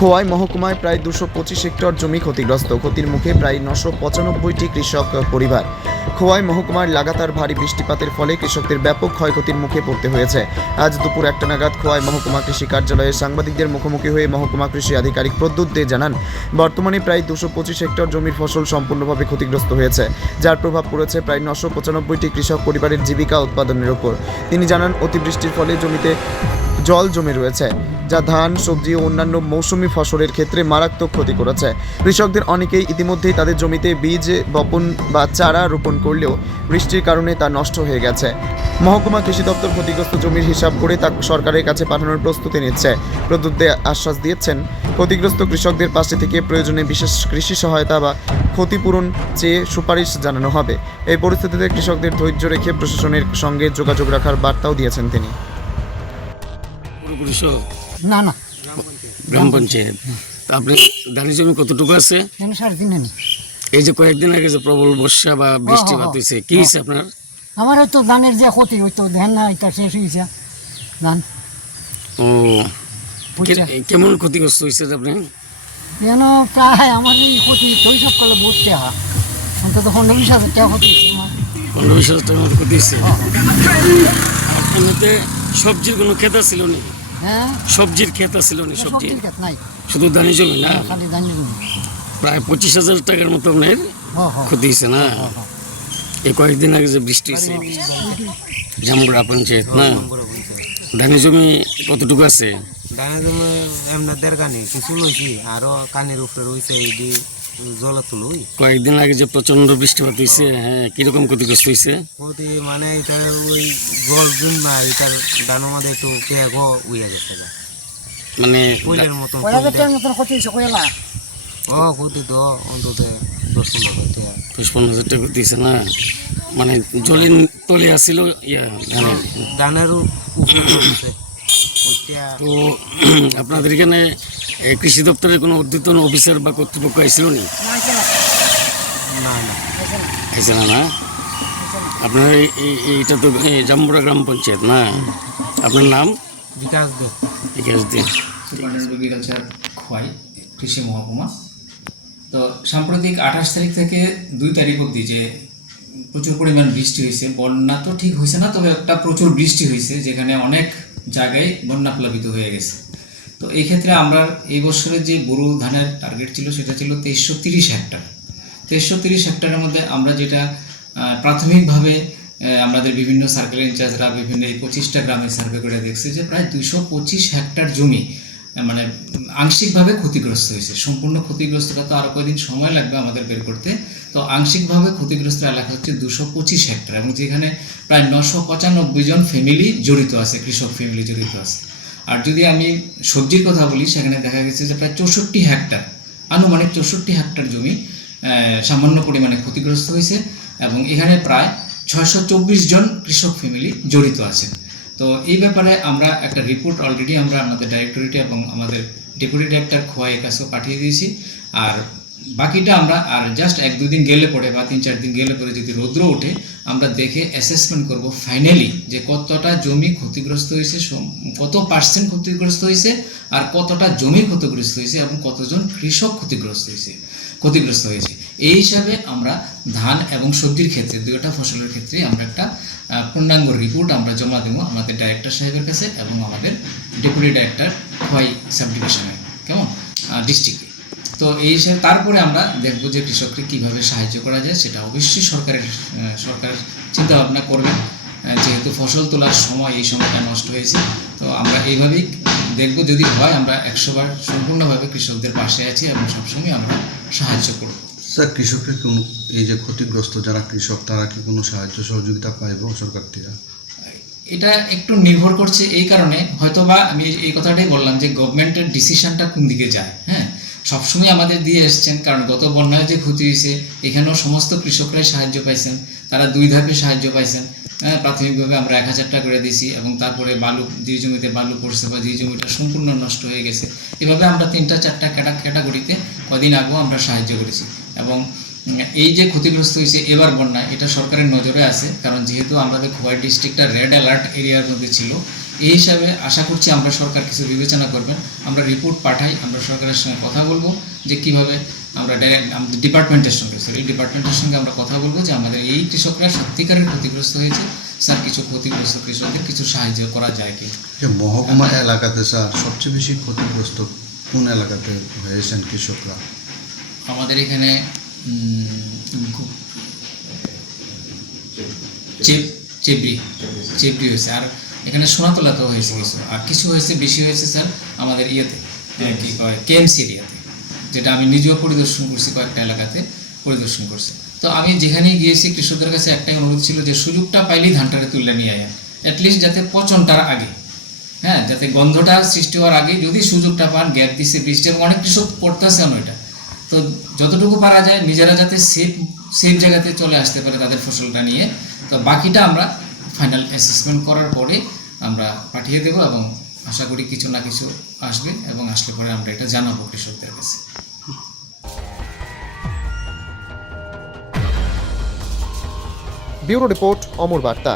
খোয়াই মহকুমায় প্রায় দুশো পঁচিশ হেক্টর জমি ক্ষতিগ্রস্ত। ক্ষতির মুখে প্রায় নশো পঁচানব্বইটি কৃষক পরিবার। খোয়াই মহকুমার লাগাতার ভারী বৃষ্টিপাতের ফলে কৃষকদের ব্যাপক ক্ষয়ক্ষতির মুখে পড়তে হয়েছে। আজ দুপুর একটা নাগাদ খোয়াই মহকুমা কৃষি কার্যালয়ে সাংবাদিকদের মুখোমুখি হয়ে মহকুমা কৃষি আধিকারিক প্রদ্যুৎ দে জানান, বর্তমানে প্রায় দুশো পঁচিশ হেক্টর জমির ফসল সম্পূর্ণভাবে ক্ষতিগ্রস্ত হয়েছে। যার প্রভাব পড়েছে প্রায় নশো পঁচানব্বইটি কৃষক পরিবারের জীবিকা উৎপাদনের উপর তিনি জানান, অতিবৃষ্টির ফলে জমিতে জল জমে রয়েছে, যা ধান, সবজি ও অন্যান্য মৌসুমি ফসলের ক্ষেত্রে মারাত্মক ক্ষতি করেছে। কৃষকদের অনেকেই ইতিমধ্যেই তাদের জমিতে বীজ বপন বা চারা রোপণ করলেও বৃষ্টির কারণে তা নষ্ট হয়ে গেছে। মহকুমা কৃষি দপ্তর ক্ষতিগ্রস্ত জমির হিসাব করে তা সরকারের কাছে পাঠানোর প্রস্তুতি নিচ্ছে। প্রদ্যুৎ আশ্বাস দিয়েছেন, ক্ষতিগ্রস্ত কৃষকদের পাশে থেকে প্রয়োজনে বিশেষ কৃষি সহায়তা বা ক্ষতিপূরণ চেয়ে সুপারিশ জানানো হবে। এই পরিস্থিতিতে কৃষকদের ধৈর্য রেখে প্রশাসনের সঙ্গে যোগাযোগ রাখার বার্তাও দিয়েছেন তিনি। পুরোপুরি না না। গ্রাম পঞ্চায়েত তা আপনি ধানের জমি কতটুকু আছে? সাড়ে তিন এই যে কয়েকদিন আগে যে প্রবল বর্ষা বা বৃষ্টিপাত হ্যাঁ, হয়েছে কি হয়েছে আপনার? আমার হয়তো ধানের যে ক্ষতি হইতো ধান না এটা শেষ হয়েছে ধান। ও কেমন ক্ষতিগ্রস্ত হয়েছে আপনি? কেন প্রায় আমার এই ক্ষতি তো সব করলে বহুত টাকা। অন্তত পনেরো বিশ হাজার টাকা ক্ষতি পনেরো বিশ হাজার টাকার মতো ক্ষতি হয়েছে হ্যাঁ। সবজির কোনো ক্ষেত ছিল না হ্যাঁ? সবজির ক্ষেত ছিল না সবজি? নাই। শুধু ধানের জমি না? খালি ধান জমি। প্রায় পঁচিশ হাজার টাকার মতো আপনার হ্যাঁ হ্যাঁ ক্ষতি হয়েছে না? এই কয়েকদিন আগে যে বৃষ্টি হয়েছে জামগুড়া পঞ্চায়েত না? ধানের জমি কতটুকু আছে? ডাঙা জমি এমনি দেড় কানি কিছু লইছি আরও কানের উপরে রয়েছে এইদি জলে তুলই কয়েকদিন আগে যে প্রচণ্ড বৃষ্টিপাত হয়েছে হ্যাঁ কীরকম ক্ষতিগ্রস্ত হয়েছে প্রতি মানে এটার ওই জল না এটার ডানোর মধ্যে একটু পেয়াগ উইয়া গেছে মানে কইলের মতন ক্ষতি। হয়েছে কয়লা? ও প্রতি তো অন্তত দশ পনেরো হাজার টাকা। দশ পনেরো হাজার টাকা দিয়েছে না? মানে জলিন তলে আসছিল ইয়া ধানের। ধানের উপরে তো আপনাদের এখানে কৃষি দপ্তরের কোনো ঊর্ধ্বতন অফিসার বা কর্তৃপক্ষ আসছিল নি? না না? আপনার এই- এই- এইটা তো জাম্বুরা গ্রাম পঞ্চায়েত না? আপনার নাম? বিকাশ দে। বিকাশ এগ্রিকালচার খোয়াই কৃষি মহকুমা। তো সাম্প্রতিক আঠাশ তারিখ থেকে দুই তারিখ অবধি যে প্রচুর পরিমাণ বৃষ্টি হয়েছে বন্যা তো ঠিক হয়েছে না তবে একটা প্রচুর বৃষ্টি হয়েছে যেখানে অনেক জায়গায় বন্যা প্লাবিত হয়ে গেছে। তো এই ক্ষেত্রে আমরা এই বছরের যে বোরো ধানের টার্গেট ছিল সেটা ছিল তেইশশো তিরিশ হেক্টর তেইশশো তিরিশ হেক্টরের মধ্যে আমরা যেটা প্রাথমিকভাবে আমাদের বিভিন্ন সার্কেল ইনচার্জরা বিভিন্ন এই পঁচিশটা গ্রামে সার্ভে করে দেখছে যে প্রায় দুশো পঁচিশ হেক্টর জমি মানে আংশিকভাবে ক্ষতিগ্রস্ত হয়েছে। সম্পূর্ণ ক্ষতিগ্রস্তটা তো আরও কয়েকদিন সময় লাগবে আমাদের বের করতে। তো আংশিকভাবে ক্ষতিগ্রস্ত এলাকা হচ্ছে দুশো পঁচিশ হেক্টর এবং যেখানে প্রায় নশো পঁচানব্বই জন ফ্যামিলি জড়িত আছে, কৃষক ফ্যামিলি জড়িত আছে। আর যদি আমি সবজির কথা বলি, সেখানে দেখা গেছে যে প্রায় চৌষট্টি হেক্টর, আনুমানিক চৌষট্টি হেক্টর জমি সামান্য পরিমাণে ক্ষতিগ্রস্ত হয়েছে এবং এখানে প্রায় ছয়শো চব্বিশ জন কৃষক ফ্যামিলি জড়িত আছেন তো এই ব্যাপারে আমরা একটা রিপোর্ট অলরেডি আমরা আমাদের ডাইরেক্টরেটে এবং আমাদের ডেপুটি ডাইরেক্টর খোয়াই কাছেও পাঠিয়ে দিয়েছি। আর বাকিটা আমরা আর জাস্ট এক দুই দিন গেলে পরে বা তিন চার দিন গেলে পরে যদি রৌদ্র ওঠে, আমরা দেখে অ্যাসেসমেন্ট করব ফাইনালি যে কতটা জমি ক্ষতিগ্রস্ত হয়েছে কত পার্সেন্ট ক্ষতিগ্রস্ত হয়েছে আর কতটা জমি ক্ষতিগ্রস্ত হয়েছে এবং কতজন কৃষক ক্ষতিগ্রস্ত হয়েছে ক্ষতিগ্রস্ত হয়েছে। এই হিসাবে আমরা ধান এবং সবজির ক্ষেত্রে, দুইটা ফসলের ক্ষেত্রে আমরা একটা পূর্ণাঙ্গ রিপোর্ট আমরা জমা দেবো আমাদের ডাইরেক্টর সাহেবের কাছে এবং আমাদের ডেপুটি ডাইরেক্টর খোয়াই সাব ডিভিশনে কেমন? ডিস্ট্রিক্টে তো এই হিসেবে তারপরে আমরা দেখব যে কৃষককে কীভাবে সাহায্য করা যায় সেটা অবশ্যই সরকারের সরকার চিন্তা ভাবনা করবে যেহেতু ফসল তোলার সময় এই সময়টা নষ্ট হয়েছে তো আমরা এইভাবেই দেখব যদি হয় আমরা একশোবার সম্পূর্ণভাবে কৃষকদের পাশে আছি এবং সবসময় আমরা সাহায্য করব। স্যার কৃষকের কোনো এই যে ক্ষতিগ্রস্ত যারা কৃষক তারা কি কোনো সাহায্য সহযোগিতা পাইব সরকার থেকে? এটা একটু নির্ভর করছে এই কারণে। হয়তোবা আমি এই- এই কথাটাই বললাম যে গভর্নমেন্টের ডিসিশনটা কোন দিকে যায় হ্যাঁ? সবসময় আমাদের দিয়ে এসছেন, কারণ গত বন্যায় যে ক্ষতি হয়েছে, এখানেও সমস্ত কৃষকরাই সাহায্য পাইছেন, তারা দুই ধাপে সাহায্য পাইছেন। হ্যাঁ প্রাথমিকভাবে আমরা এক হাজার টাকা করে দিয়েছি এবং তারপরে বালু, যে জমিতে বালু পড়ছে বা যে জমিটা সম্পূর্ণ নষ্ট হয়ে গেছে, এভাবে আমরা তিনটা চারটা ক্যাটা, ক্যাটাগরিতে কদিন আগেও আমরা সাহায্য করেছি। এবং এই যে ক্ষতিগ্রস্ত হয়েছে এবার বন্যা এটা সরকারের নজরে আছে, কারণ যেহেতু আমাদের খোয়াই ডিস্ট্রিক্টটা রেড অ্যালার্ট এরিয়ার মধ্যে ছিল এই হিসাবে আশা করছি আমরা সরকার কিছু বিবেচনা করবেন। আমরা রিপোর্ট পাঠাই আমরা সরকারের সঙ্গে কথা বলব যে কীভাবে আমরা ডাইরেক্ট আমাদের ডিপার্টমেন্টের সঙ্গে সরি ডিপার্টমেন্টের সঙ্গে আমরা কথা বলব যে আমাদের এই কৃষকরা সত্যিকারের ক্ষতিগ্রস্ত হয়েছে। স্যার কিছু ক্ষতিগ্রস্ত কৃষকদের কিছু সাহায্য করা যায় কি? মহকুমা এলাকাতে স্যার সবচেয়ে বেশি ক্ষতিগ্রস্ত কোন এলাকাতে হয়েছেন কৃষকরা? আমাদের এখানে উম, গু- চেপ চেবড়ি চেবড়ি হয়েছে। আর এখানে সোনাতলাতেও হয়েছে কিছু। আর কিছু হয়েছে বেশি হয়েছে স্যার আমাদের ইয়েতে এ, কি কয় কেএমসি এরিয়াতে যেটা আমি নিজেও পরিদর্শন করছি কয়েকটা এলাকাতে পরিদর্শন করছি। তো আমি যেখানেই গিয়েছি কৃষকদের কাছে একটাই অনুরোধ ছিল যে সুযোগটা পাইলেই ধানটারে তুলে নিয়ে আয়। অ্যাটলিস্ট যাতে পচনটার আগে হ্যাঁ যাতে গন্ধটা সৃষ্টি হওয়ার আগে যদি সুযোগটা পান গ্যাপ দিছে বৃষ্টি এবং অনেক কৃষক পড়তেছে এটা। তো যতটুকু পারা যায় নিজেরা যাতে সেফ সেফ জায়গাতে চলে আসতে পারে তাদের ফসলটা নিয়ে। তো বাকিটা আমরা ফাইনাল অ্যাসেসমেন্ট করার পরে আমরা পাঠিয়ে দেব এবং আশা করি কিছু না কিছু আসবে এবং আসলে পরে আমরা এটা জানাব কৃষকদের কাছে। ব্যুরো রিপোর্ট, অমর বার্তা।